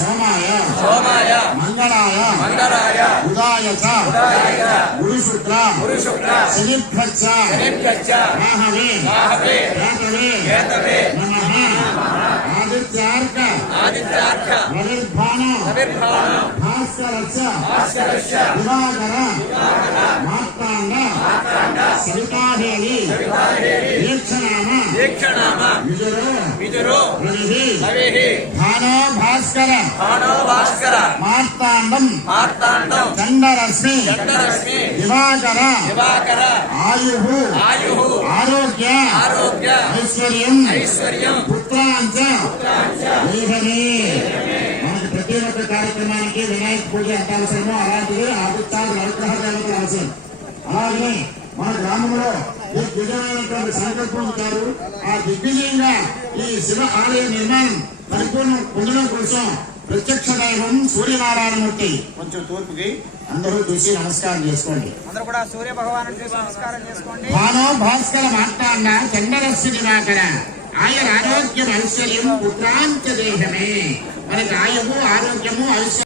సోమాయ మంగళాయ ఉదాయ గురుశుక్ర శనిభ్యచ్చ రాహవే కేతవే నమః ఆదిత్యార్క రవిర్భాను భాస్కరస్య దివాకర మార్తాండ సవితాదేవి దీక్షనామ విజురో రవిః భానో భాస్కర మార్తాండం చండరశ్మి దివాకర ఆయుః ఆరోగ్య ఐశ్వర్యం పుత్రాంచ దీవెనే. మనకి ప్రతి ఒక్క కార్యక్రమానికి వినాయక పూజ ఎంత అవసరమో అలాంటిది ఆదిత్యాది నవగ్రహ దేవతలు అవసరం. అలాగే మన గ్రామంలో దిగ్విజయమైనటువంటి సంకల్పం ఇచ్చారు. ఆ దిగ్విజయంగా ఈ శివ ఆలయ నిర్మాణం పరిపూర్ణం పొందడం కోసం ప్రత్యక్ష దైవం సూర్యనారాయణమూర్తి కొంచెం తూర్పుకి అందరూ చూసి నమస్కారం చేసుకోండి. అందరూ కూడా సూర్య భగవాను చూసి నమస్కారం చేసుకోండి. భానో భాస్కర మార్తాండ చండరస్య దివాకర ఆయురారోగ్యం ఐశ్వర్యం పుత్రాంచ దేహమే. మనకి ఆయువు ఆరోగ్యము ఐశ్వర్యం